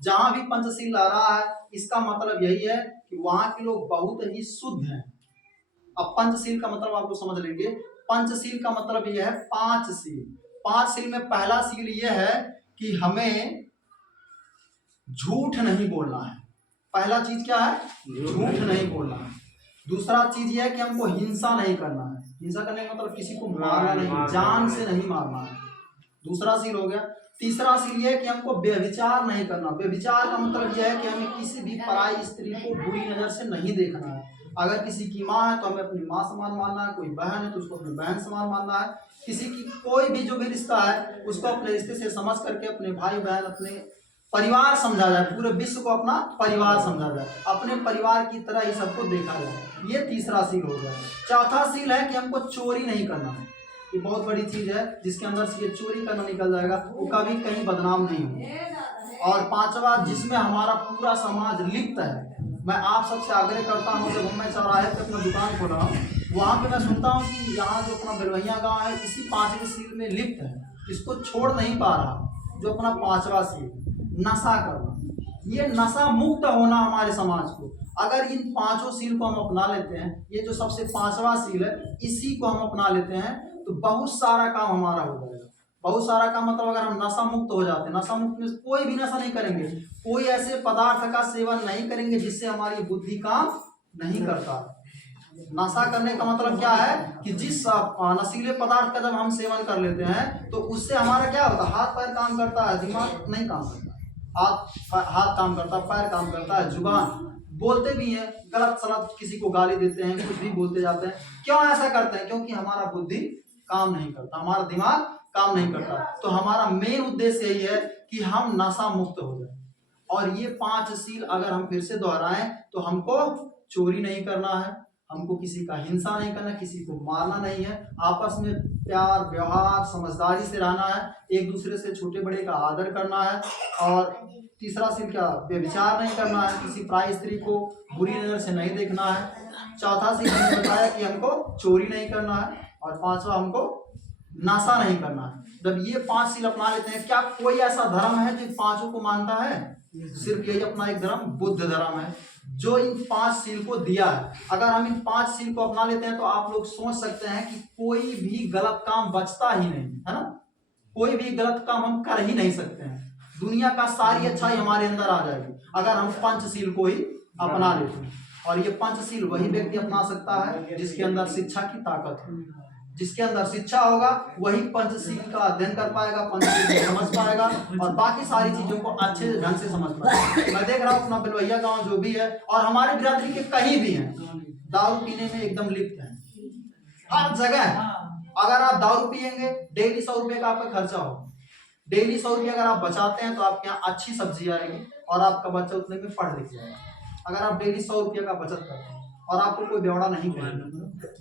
जहां भी पंचशील रह रहा है इसका मतलब यही है कि वहां के लोग बहुत ही शुद्ध हैं। अब पंचशील का मतलब आप लोग समझ लेंगे। पंचशील का मतलब यह है पांच सील। पांच सील में पहला सील यह है कि हमें झूठ नहीं बोलना है। पहला चीज क्या है? झूठ नहीं बोलना है। दूसरा चीज यह है कि हमको हिंसा नहीं करना है। हिंसा करने का मतलब किसी को मारना नहीं, जान से नहीं मारना है। दूसरा सील हो गया। तीसरा सील यह है कि हमको व्यभिचार नहीं करना। व्यभिचार का मतलब यह है कि हमें किसी भी पराई स्त्री को बुरी नजर से नहीं देखना है। अगर किसी की माँ है तो हमें अपनी माँ समान मानना है, कोई बहन है तो उसको अपनी बहन समान मानना है। किसी की कोई भी जो भी रिश्ता है उसको अपने रिश्ते से समझ करके अपने भाई बहन, अपने परिवार समझा जाए, पूरे विश्व को अपना परिवार समझा जाए, अपने परिवार की तरह ही सबको देखा जाए। ये तीसरा सील हो गया। चौथा सील है कि हमको चोरी नहीं करना है। ये बहुत बड़ी चीज है, जिसके अंदर से ये चोरी करना निकल जाएगा वो कभी कहीं बदनाम नहीं होगा। और पांचवा, जिसमें हमारा पूरा समाज लिप्त है। मैं आप सबसे आग्रह करता हूँ, जब मैं चौराहे पे अपना दुकान खोला हूँ वहां पे मैं सुनता हूँ कि यहाँ जो अपना बेलवैया गांव है इसी पांचवें सील में लिप्त है, इसको छोड़ नहीं पा रहा। जो अपना पांचवा सील, नशा करना, ये नशा मुक्त होना हमारे समाज को। अगर इन पांचों सील को हम अपना लेते हैं, ये जो सबसे पांचवा सील है इसी को हम अपना लेते हैं तो बहुत सारा काम हमारा हो जाएगा। बहुत सारा काम मतलब अगर हम नशा मुक्त हो जाते हैं, नशा मुक्त में कोई भी नशा नहीं करेंगे, कोई ऐसे पदार्थ का सेवन नहीं करेंगे जिससे हमारी बुद्धि काम नहीं करता। नशा करने का मतलब क्या है कि जिस नशीले पदार्थ का जब हम सेवन कर लेते हैं तो उससे हमारा क्या होता है, हाथ पैर काम करता है, दिमाग नहीं काम करता। हाथ काम करता है, पैर काम करता है, जुबान, बोलते भी हैं गलत सलत, किसी को गाली देते हैं, कुछ भी बोलते जाते हैं। क्यों ऐसा करते हैं? क्योंकि हमारा बुद्धि काम नहीं करता, हमारा दिमाग काम नहीं करता। तो हमारा मेन उद्देश्य यही है कि हम नशा मुक्त हो जाए। और ये पांच सील अगर हम फिर से दोहराएं तो हमको चोरी नहीं करना है, हमको किसी का हिंसा नहीं करना, किसी को मारना नहीं है, आपस में प्यार व्यवहार समझदारी से रहना है, एक दूसरे से छोटे बड़े का आदर करना है। और तीसरा सील क्या? व्यभिचार नहीं करना है, किसी पराई स्त्री को बुरी नजर से नहीं देखना है। चौथा सील मैंने बताया कि हमको चोरी नहीं करना है। और पांचवा, हमको नशा नहीं करना है। जब ये पांच सील अपना लेते हैं, क्या कोई ऐसा धर्म है जो पांचों को मानता है? सिर्फ यही अपना एक धर्म बुद्ध धर्म है जो इन पांच सील को दिया है। अगर हम इन पांच सील को अपना लेते हैं तो आप लोग सोच सकते हैं कि कोई भी गलत काम बचता ही नहीं है ना। कोई भी गलत काम हम कर ही नहीं सकते हैं। दुनिया का सारी अच्छाई हमारे अंदर आ जाएगी अगर हम पंचशील को ही अपना लेते हैं। और ये पंचशील वही व्यक्ति अपना सकता है जिसके अंदर शिक्षा की ताकत है। जिसके अंदर शिक्षा होगा वही पंचशील का अध्ययन कर पाएगा, पंचशील को समझ पाएगा और बाकी सारी चीजों को अच्छे ढंग से समझ पाएगा। मैं देख रहा हूँ अपना बेलवैया गांव जो भी है और हमारे बिरादरी के कहीं भी हैं, दारू पीने में एकदम लिप्त हैं। हर जगह अगर आप दारू पियेंगे, डेली 100 रुपये का आपका खर्चा हो, डेली 100 रुपये अगर आप बचाते हैं तो आपके यहाँ अच्छी सब्जी आएगी और आपका बच्चा उतने में पढ़ लिख जाएगा। अगर आप डेली 100 रुपये का बचत करते हैं और आपको कोई बेवड़ा नहीं करेगा।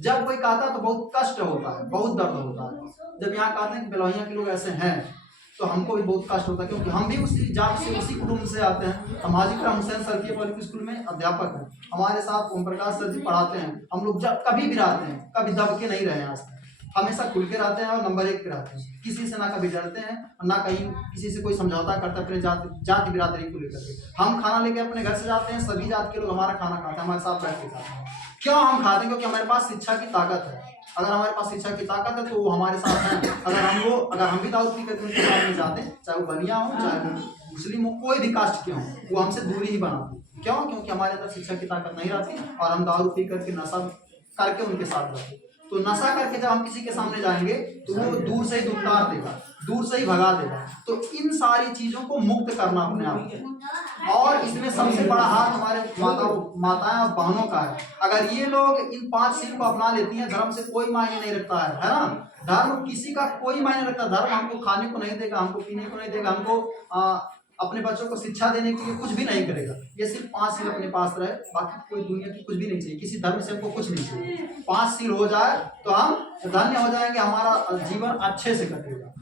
जब कोई कहता है तो बहुत कष्ट होता है, बहुत दर्द होता है। जब यहाँ कहते हैं कि बेलवैया के लोग ऐसे हैं तो हमको भी बहुत कष्ट होता है, क्योंकि हम भी उसी जात से, उसी कुटुंब से आते हैं। हम हाजीपुरा हुसैन सरकिया पब्लिक स्कूल में अध्यापक हैं, हमारे साथ ओम प्रकाश सर जी पढ़ाते हैं। हम लोग जब कभी भी रहते हैं, कभी दब के नहीं रहे, आज तक हमेशा खुल के रहते हैं और नंबर 1 पे रहते हैं। किसी से ना कभी डरते हैं और ना कहीं किसी से कोई समझौता करते अपने जाति बिरादरी को लेकर के। हम खाना लेके अपने घर से जाते हैं, सभी जात के लोग हमारा खाना खाते हैं, हमारे साथ बैठ के खाते हैं। क्यों हम खाते हैं? क्योंकि हमारे पास शिक्षा की ताकत है। अगर हमारे पास शिक्षा की ताकत है तो वो हमारे साथ है। अगर हम भी दारू पी करके उनके साथ में जाते हैं, चाहे वो बनिया हो, चाहे वो मुस्लिम हो, कोई भी कास्ट के हो, वो हमसे दूरी ही बनाते। क्यों? क्योंकि हमारे अंदर शिक्षा की ताकत नहीं रहती और हम दारू पी करके नशा करके उनके साथ रहते। तो नशा करके जब हम किसी के सामने जाएंगे तो वो दूर से ही दुत्कार देगा, दूर से ही भगा देगा। तो इन सारी चीजों को मुक्त करना अपने आप को, और इसमें सबसे बड़ा हाथ हमारे माताएं और बहनों का है। अगर ये लोग इन 5 सील को अपना लेती हैं, धर्म से कोई मायने नहीं रखता है ना। धर्म किसी का कोई मायने रखता, धर्म हमको खाने को नहीं देगा, हमको पीने को नहीं देगा, हमको अपने बच्चों को शिक्षा देने के लिए कुछ भी नहीं करेगा। ये सिर्फ 5 सील अपने पास रहे, बाकी कोई दुनिया की कुछ भी नहीं चाहिए, किसी धर्म से हमको कुछ नहीं चाहिए। 5 सील हो जाए तो हम धन्य हो जाएंगे, हमारा जीवन अच्छे से कटेगा।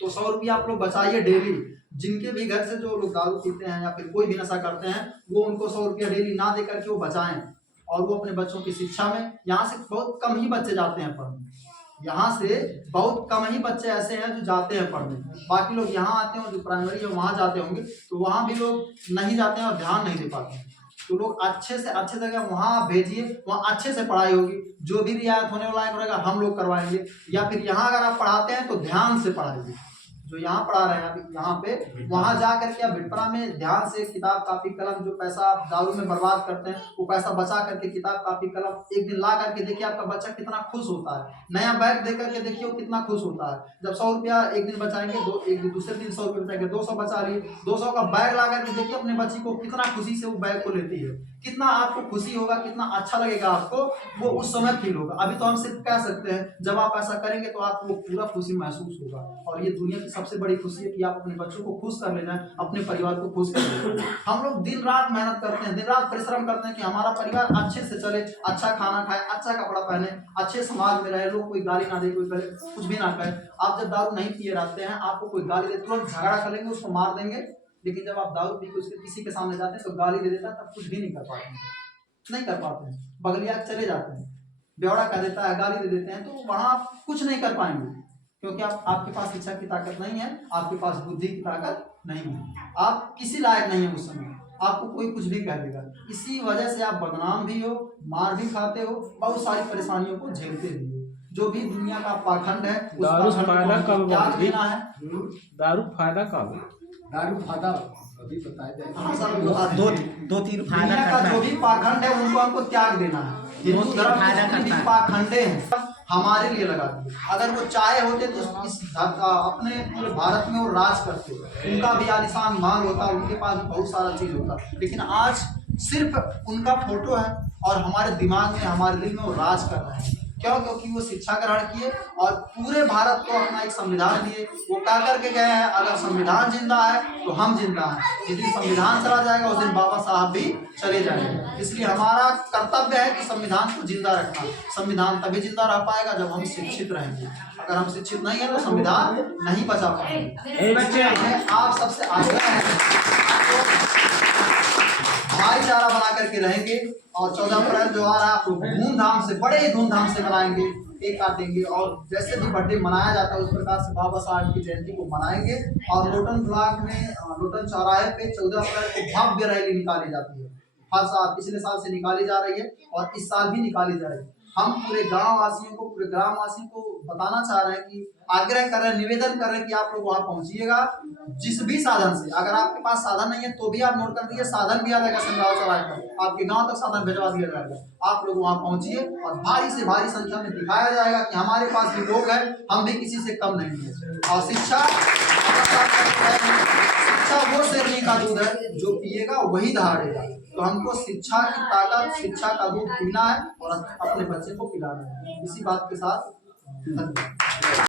तो 100 रुपया आप लोग बचाइए डेली। जिनके भी घर से जो लोग दारू पीते हैं या फिर कोई भी नशा करते हैं, वो उनको 100 रुपया डेली ना दे करके वो बचाएं और वो अपने बच्चों की शिक्षा में, यहाँ से बहुत कम ही बच्चे जाते हैं पढ़ने, यहाँ से बहुत कम ही बच्चे ऐसे हैं जो जाते हैं पढ़ने, बाकी लोग यहाँ आते हैं, जो प्राइमरी है वहाँ जाते होंगे, तो वहाँ भी लोग नहीं जाते हैं और ध्यान नहीं दे पाते हैं। तो लोग अच्छे से अच्छे जगह वहाँ भेजिए, वहाँ अच्छे से पढ़ाई होगी, जो भी रियायत होने वाला रहेगा हम लोग करवाएंगे, या फिर यहाँ अगर आप पढ़ाते हैं तो ध्यान से पढ़ाइए। जो यहाँ पढ़ा रहे हैं अभी यहाँ पे, वहाँ जा करके आप भिटपरा में ध्यान से किताब कापी कलम, जो पैसा आप दारू में बर्बाद करते हैं वो पैसा बचा करके किताब कापी कलम एक दिन ला करके देखिए आपका बच्चा कितना खुश होता है। नया बैग दे करके देखिए वो कितना खुश होता है। जब 100 रुपया एक दिन बचाएंगे, एक दिन दूसरे दिन 100 रुपये बचाएंगे, 200 बचा लिए, 200 का बैग ला करके देखिए अपने बच्ची को कितना खुशी से वो बैग को लेती है, कितना आपको खुशी होगा, कितना अच्छा लगेगा आपको, वो उस समय फील होगा। अभी तो हम सिर्फ कह सकते हैं, जब आप ऐसा करेंगे तो आपको पूरा खुशी महसूस होगा। और ये दुनिया की सबसे बड़ी खुशी है कि आप अपने बच्चों को खुश कर ले जाएं, अपने परिवार को खुश कर ले जाएं। हम लोग दिन रात मेहनत करते हैं, दिन रात परिश्रम करते हैं कि हमारा परिवार अच्छे से चले, अच्छा खाना खाए, अच्छा कपड़ा पहने, अच्छे समाज में रहे, लोग कोई गाली ना दे, कोई कुछ भी ना कहे। आप जब दारू नहीं पिए रहते हैं, आपको कोई गाली दे तुरंत झगड़ा कर लेंगे, उसको मार देंगे। लेकिन जब आप दारू पी के उसके किसी के सामने जाते हैं तो गाली दे देता है, तब कुछ भी नहीं कर पाते हैं, नहीं कर पाते हैं, बगलिया चले जाते हैं, बेवड़ा कर देता है, गाली दे देते हैं, तो वहां आप कुछ नहीं कर पाएंगे, क्योंकि आपके पास इच्छा की ताकत नहीं है, आपके पास बुद्धि की ताकत नहीं है, आप किसी लायक नहीं है उस समय, आपको कोई कुछ भी कह देगा। इसी वजह से आप बदनाम भी हो, मार भी खाते हो, बहुत सारी परेशानियों को झेलते भी हो। जो भी दुनिया का पाखंड है, उस दारू पाखंड फायदा को कब त्याग देना है। दारू फायदा कब दारू फायदा अभी बताया जाए। हाँ सर, दो तीन फायदा दुनिया का करता जो है। भी पाखंड है उनको हमको त्याग देना है। हिंदू धर्म के फायदा जितने भी करता है। पाखंडे हैं हमारे लिए लगा दिए। अगर वो चाहे होते तो इस अपने पूरे भारत में वो राज करते, उनका भी आलिशान महल होता, उनके पास भी बहुत सारा चीज होता, लेकिन आज सिर्फ उनका फोटो है और हमारे दिमाग में, हमारे दिल में वो राज कर रहे हैं। क्यों? क्योंकि वो शिक्षा ग्रहण किए और पूरे भारत को अपना एक संविधान दिए। वो कह करके गए हैं, अगर संविधान जिंदा है तो हम जिंदा हैं। जिस दिन संविधान चला जाएगा उस दिन बाबा साहब भी चले जाएंगे। इसलिए हमारा कर्तव्य है कि संविधान को जिंदा रखना। संविधान तभी जिंदा रह पाएगा जब हम शिक्षित रहेंगे। अगर हम शिक्षित नहीं है तो संविधान नहीं बचा पाएंगे। आप सबसे आग्रह है भाईचारा बना करके रहेंगे और 14 अप्रैल जो आ रहा है आप लोग धूमधाम से, बड़े धूमधाम से मनाएंगे, केक काटेंगे और जैसे भी बर्थडे मनाया जाता है उस प्रकार से बाबा साहब की जयंती को मनाएंगे। और लोटन ब्लॉक में, लोटन चौराहे पे 14 अप्रैल को भव्य रैली निकाली जाती है। हर साल, पिछले साल से निकाली जा रही है और इस साल भी निकाली जा रही है। हम पूरे गांव वासियों को, पूरे ग्राम वासियों को बताना चाह रहे हैं कि आग्रह कर रहे हैं, निवेदन कर रहे हैं कि आप लोग वहां पहुंचिएगा जिस भी साधन से। अगर आपके पास साधन नहीं है तो भी आप नोट कर दीजिए, साधन भी आ जाएगा संग्राम चौराहे पर, आपके गांव तक साधन भिजवा दिया जाएगा। आप लोग वहां पहुंचिए और भारी से भारी संख्या में दिखाया जाएगा कि हमारे पास भी लोग हैं, हम भी किसी से कम नहीं है। और शिक्षा वो शेरनी का दूध है, जो पिएगा वही दहाड़ेगा। तो हमको शिक्षा की ताकत, शिक्षा का दूध पीना है और अपने बच्चे को पिलाना है। इसी बात के साथ धन्यवाद।